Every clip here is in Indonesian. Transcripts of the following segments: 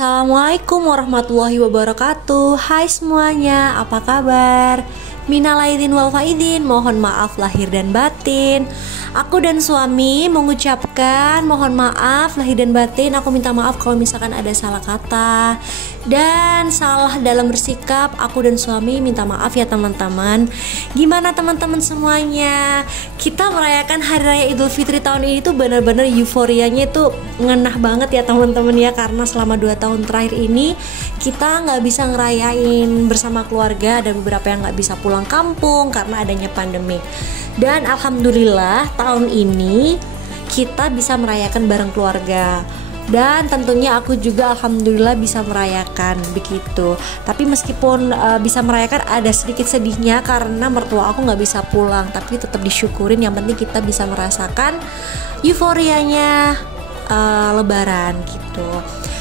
Assalamualaikum warahmatullahi wabarakatuh. Hai semuanya, apa kabar? Minal aidin wal faidin, mohon maaf lahir dan batin. Aku dan suami mengucapkan mohon maaf lahir dan batin. Aku minta maaf kalau misalkan ada salah kata dan salah dalam bersikap. Aku dan suami minta maaf ya teman-teman. Gimana teman-teman semuanya? Kita merayakan Hari Raya Idul Fitri tahun ini tuh benar-benar euforianya itu ngenah banget ya teman-teman ya. Karena selama 2 tahun terakhir ini kita nggak bisa ngerayain bersama keluarga. Ada beberapa yang nggak bisa pulang kampung karena adanya pandemi. Dan alhamdulillah tahun ini kita bisa merayakan bareng keluarga. Dan tentunya aku juga alhamdulillah bisa merayakan begitu. Tapi meskipun bisa merayakan ada sedikit sedihnya karena mertua aku nggak bisa pulang. Tapi tetap disyukurin, yang penting kita bisa merasakan euforianya lebaran gitu.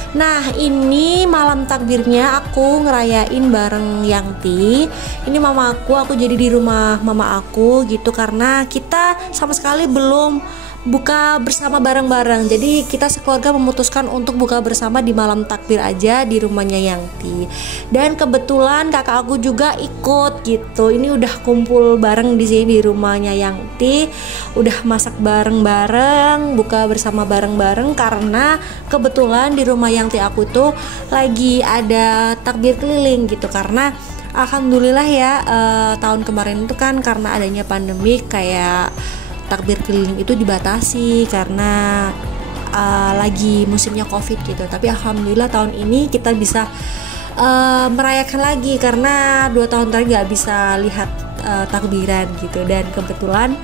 Nah ini malam takbirnya aku ngerayain bareng Yangti. Ini mama aku jadi di rumah mama aku gitu. Karena kita sama sekali belum buka bersama bareng-bareng. Jadi kita sekeluarga memutuskan untuk buka bersama di malam takbir aja di rumahnya Yangti. Dan kebetulan kakak aku juga ikut gitu. Ini udah kumpul bareng di sini di rumahnya Yangti. Udah masak bareng-bareng, buka bersama bareng-bareng karena kebetulan di rumah Yangti aku tuh lagi ada takbir keliling gitu. Karena alhamdulillah ya tahun kemarin itu kan karena adanya pandemi kayak takbir keliling itu dibatasi karena lagi musimnya COVID gitu. Tapi alhamdulillah tahun ini kita bisa merayakan lagi karena 2 tahun terakhir gak bisa lihat takbiran gitu. Dan kebetulan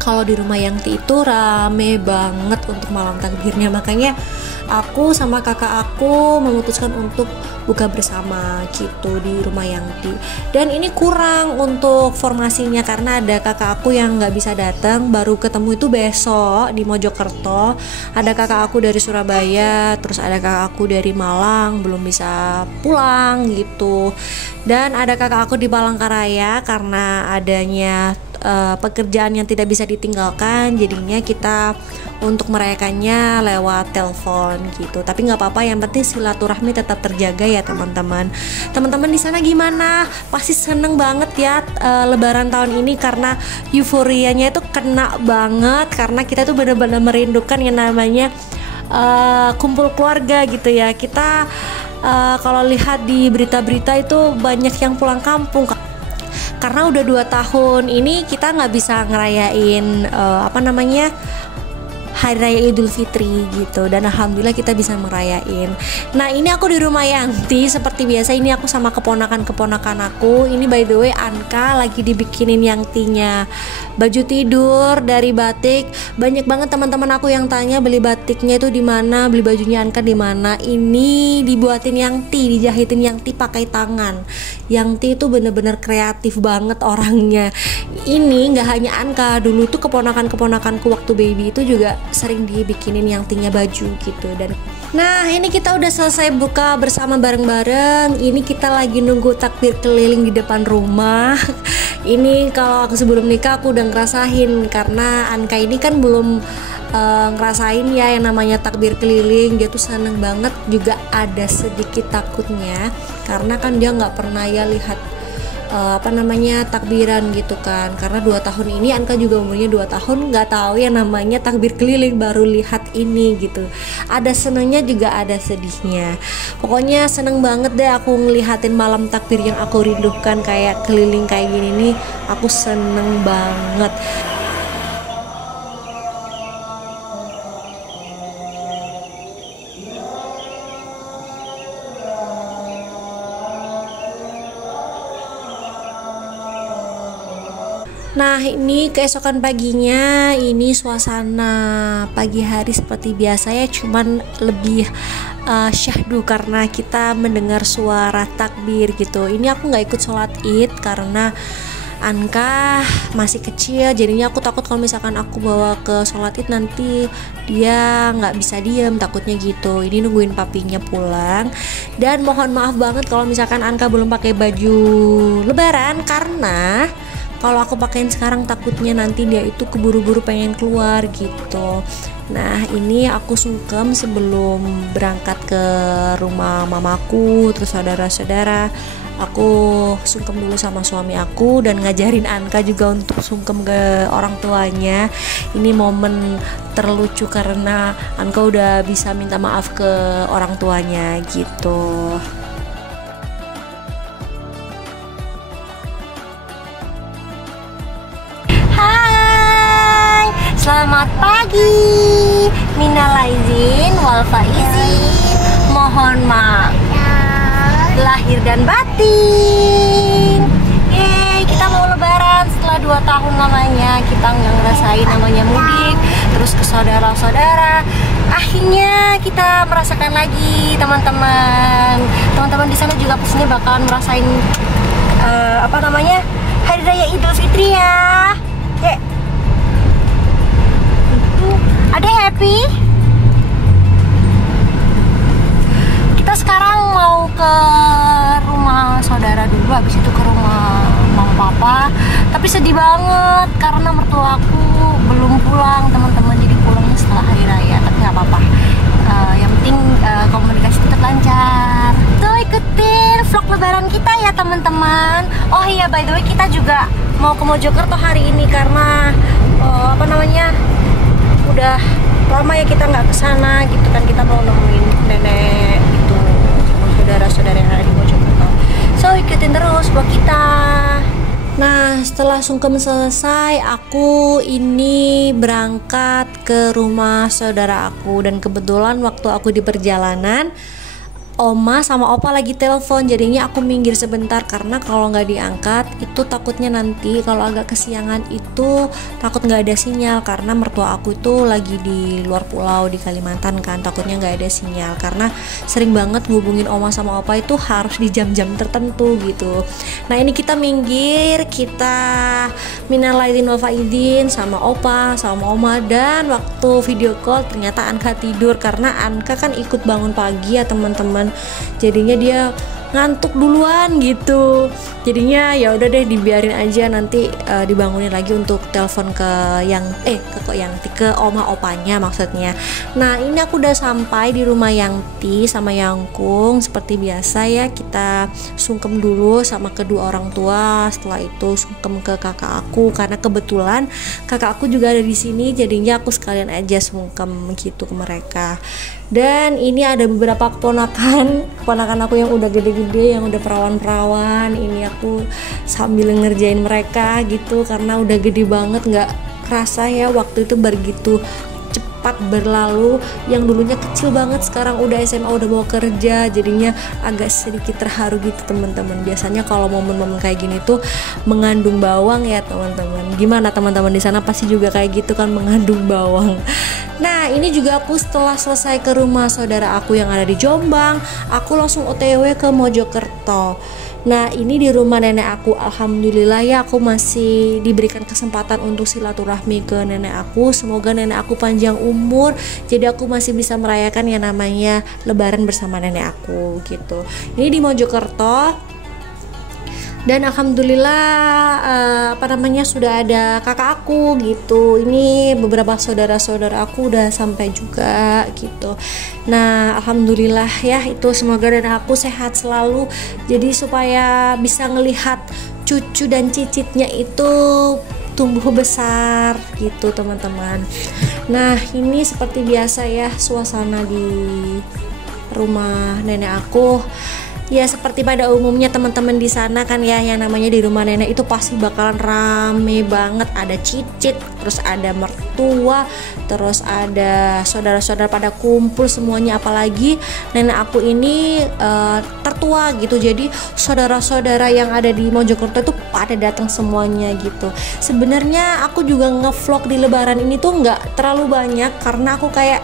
kalau di rumah Yangti itu rame banget untuk malam takbirnya. Makanya aku sama kakak aku memutuskan untuk buka bersama gitu di rumah Yangti. Dan ini kurang untuk formasinya karena ada kakak aku yang gak bisa datang. Baru ketemu itu besok di Mojokerto. Ada kakak aku dari Surabaya, terus ada kakak aku dari Malang belum bisa pulang gitu. Dan ada kakak aku di Palangkaraya karena adanya pekerjaan yang tidak bisa ditinggalkan, jadinya kita untuk merayakannya lewat telepon gitu. Tapi nggak apa-apa, yang penting silaturahmi tetap terjaga ya teman-teman. Teman-teman di sana gimana? Pasti seneng banget ya Lebaran tahun ini karena euforianya itu kena banget karena kita tuh benar-benar merindukan yang namanya kumpul keluarga gitu ya. Kita kalau lihat di berita-berita itu banyak yang pulang kampung. Karena udah 2 tahun ini kita nggak bisa ngerayain Hari Raya Idul Fitri gitu. Dan alhamdulillah kita bisa merayain. Nah ini aku di rumah Yangti. Seperti biasa ini aku sama keponakan-keponakan aku. Ini by the way Anka lagi dibikinin Yangtinya baju tidur dari batik. Banyak banget teman-teman aku yang tanya beli batiknya itu di mana, beli bajunya Anka di mana. Ini dibuatin Yangti, dijahitin Yangti pakai tangan. Yangti itu bener-bener kreatif banget orangnya. Ini nggak hanya Anka, dulu tuh keponakan-keponakanku waktu baby itu juga sering dibikinin Yangtinya baju gitu. Dan nah ini kita udah selesai buka bersama bareng-bareng. Ini kita lagi nunggu takbir keliling di depan rumah. Ini kalau aku sebelum nikah aku udah ngerasain karena Anka ini kan belum ngerasain ya yang namanya takbir keliling. Dia tuh seneng banget, juga ada sedikit takutnya karena kan dia nggak pernah ya lihat takbiran gitu kan. Karena 2 tahun ini Anka juga umurnya 2 tahun nggak tahu yang namanya takbir keliling, baru lihat ini gitu. Ada senengnya juga ada sedihnya. Pokoknya seneng banget deh aku ngelihatin malam takbir yang aku rindukan kayak keliling kayak gini nih. Aku seneng banget. Nah ini keesokan paginya, ini suasana pagi hari seperti biasa ya, cuman lebih syahdu karena kita mendengar suara takbir gitu. Ini aku nggak ikut sholat id karena Anka masih kecil, jadinya aku takut kalau misalkan aku bawa ke sholat id nanti dia nggak bisa diem, takutnya gitu. Ini nungguin papinya pulang. Dan mohon maaf banget kalau misalkan Anka belum pakai baju lebaran karena kalau aku pakein sekarang takutnya nanti dia itu keburu-buru pengen keluar gitu. Nah ini aku sungkem sebelum berangkat ke rumah mamaku terus saudara-saudara. Aku sungkem dulu sama suami aku dan ngajarin Anka juga untuk sungkem ke orang tuanya. Ini momen terlucu karena Anka udah bisa minta maaf ke orang tuanya gitu. Hai, selamat pagi. Minal aidin wal faizin. Mohon maaf lahir dan batin. Yeay, kita mau lebaran setelah 2 tahun lamanya kita nggak ngerasain namanya mudik terus ke saudara-saudara. Akhirnya kita merasakan lagi teman-teman. Teman-teman di sana juga pastinya bakalan merasain Hari Raya Idul Fitri ya. Ada happy? Kita sekarang mau ke rumah saudara dulu, habis itu ke rumah mama papa. Tapi sedih banget karena mertua aku belum pulang teman-teman, jadi pulangnya setelah hari raya. Tapi nggak apa-apa, yang penting komunikasi tetap lancar. Tuh ikutin vlog lebaran kita ya teman-teman. Oh iya, by the way kita juga mau ke Mojokerto hari ini karena udah lama ya kita nggak kesana gitu kan. Kita mau nemuin nenek itu sama saudara-saudara yang ada di Mojokerto. So ikutin terus vlog kita. Nah setelah sungkem selesai, aku ini berangkat ke rumah saudara aku. Dan kebetulan waktu aku di perjalanan Oma sama Opa lagi telepon, jadinya aku minggir sebentar karena kalau nggak diangkat itu takutnya nanti kalau agak kesiangan itu takut nggak ada sinyal, karena mertua aku itu lagi di luar pulau di Kalimantan kan, takutnya nggak ada sinyal karena sering banget ngubungin Oma sama Opa itu harus di jam-jam tertentu gitu. Nah ini kita minggir, kita minal aidin wal faizin sama Opa sama Oma, dan waktu video call ternyata Anka tidur karena Anka kan ikut bangun pagi ya teman-teman. Jadinya dia ngantuk duluan gitu. Jadinya ya udah deh dibiarin aja, nanti dibangunin lagi untuk telepon ke ke oma opanya maksudnya. Nah ini aku udah sampai di rumah Yangti sama Yangkung. Seperti biasa ya, kita sungkem dulu sama kedua orang tua, setelah itu sungkem ke kakak aku karena kebetulan kakak aku juga ada di sini, jadinya aku sekalian aja sungkem gitu ke mereka. Dan ini ada beberapa keponakan aku yang udah gede-gede, yang udah perawan-perawan. Ini aku sambil ngerjain mereka gitu karena udah gede banget, nggak kerasa ya waktu itu begitu cepat berlalu. Yang dulunya kecil banget sekarang udah SMA, udah bawa kerja, jadinya agak sedikit terharu gitu teman-teman. Biasanya kalau momen-momen kayak gini tuh mengandung bawang ya teman-teman. Gimana teman-teman di sana pasti juga kayak gitu kan, mengandung bawang. Nah ini juga aku setelah selesai ke rumah saudara aku yang ada di Jombang, aku langsung OTW ke Mojokerto. Nah ini di rumah nenek aku, alhamdulillah ya aku masih diberikan kesempatan untuk silaturahmi ke nenek aku. Semoga nenek aku panjang umur, jadi aku masih bisa merayakan yang namanya lebaran bersama nenek aku gitu. Ini di Mojokerto. Dan alhamdulillah sudah ada kakak aku gitu. Ini beberapa saudara-saudara aku udah sampai juga gitu. Nah alhamdulillah ya, itu semoga dan aku sehat selalu, jadi supaya bisa ngelihat cucu dan cicitnya itu tumbuh besar gitu teman-teman. Nah ini seperti biasa ya suasana di rumah nenek aku. Ya seperti pada umumnya teman-teman di sana kan ya, yang namanya di rumah nenek itu pasti bakalan rame banget. Ada cicit, terus ada mertua, terus ada saudara-saudara pada kumpul semuanya. Apalagi nenek aku ini tertua gitu, jadi saudara-saudara yang ada di Mojokerto itu pada datang semuanya gitu. Sebenarnya aku juga ngevlog di lebaran ini tuh nggak terlalu banyak karena aku kayak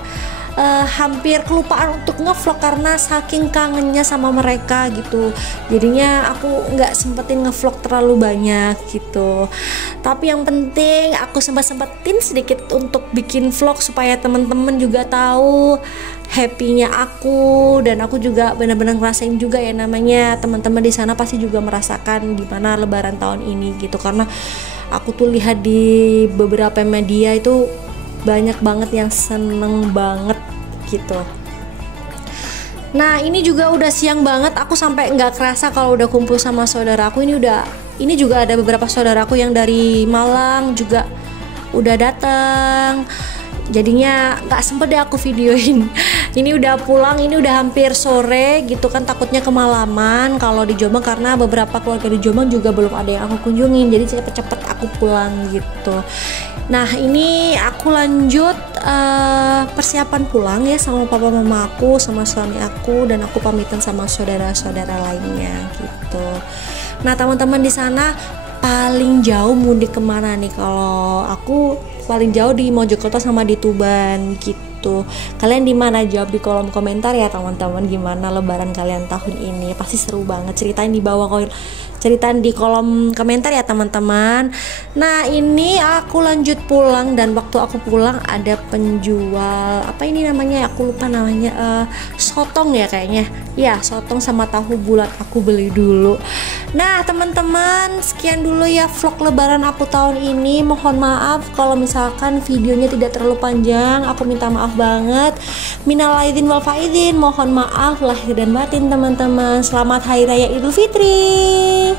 hampir kelupaan untuk ngevlog karena saking kangennya sama mereka gitu. Jadinya aku nggak sempetin ngevlog terlalu banyak gitu. Tapi yang penting aku sempetin sedikit untuk bikin vlog supaya temen-temen juga tahu happy-nya aku, dan aku juga benar-benar ngerasain juga ya, namanya teman-teman di sana pasti juga merasakan gimana lebaran tahun ini gitu. Karena aku tuh lihat di beberapa media itu banyak banget yang seneng banget gitu. Nah ini juga udah siang banget, aku sampai nggak kerasa kalau udah kumpul sama saudaraku. Ini juga ada beberapa saudaraku yang dari Malang juga udah datang. Jadinya nggak sempet deh aku videoin. Ini udah pulang, ini udah hampir sore gitu kan, takutnya kemalaman kalau di Jombang karena beberapa keluarga di Jombang juga belum ada yang aku kunjungin. Jadi cepet-cepet aku pulang gitu. Nah ini aku lanjut persiapan pulang ya sama papa mama aku, sama suami aku, dan aku pamitan sama saudara-saudara lainnya gitu. Nah teman-teman di sana paling jauh mudik kemana nih? Kalau aku paling jauh di Mojokerto sama di Tuban gitu. Kalian di mana? Jawab di kolom komentar ya teman-teman, gimana lebaran kalian tahun ini. Pasti seru banget, ceritain di bawah, ceritain di kolom komentar ya teman-teman. Nah ini aku lanjut pulang, dan waktu aku pulang ada penjual apa ini namanya, aku lupa namanya, sotong ya kayaknya ya, sotong sama tahu bulat aku beli dulu. Nah teman-teman, sekian dulu ya vlog lebaran aku tahun ini. Mohon maaf kalau misalkan videonya tidak terlalu panjang, aku minta maaf banget. Minal aidin wal faizin, mohon maaf lahir dan batin teman-teman. Selamat Hari Raya Idul Fitri.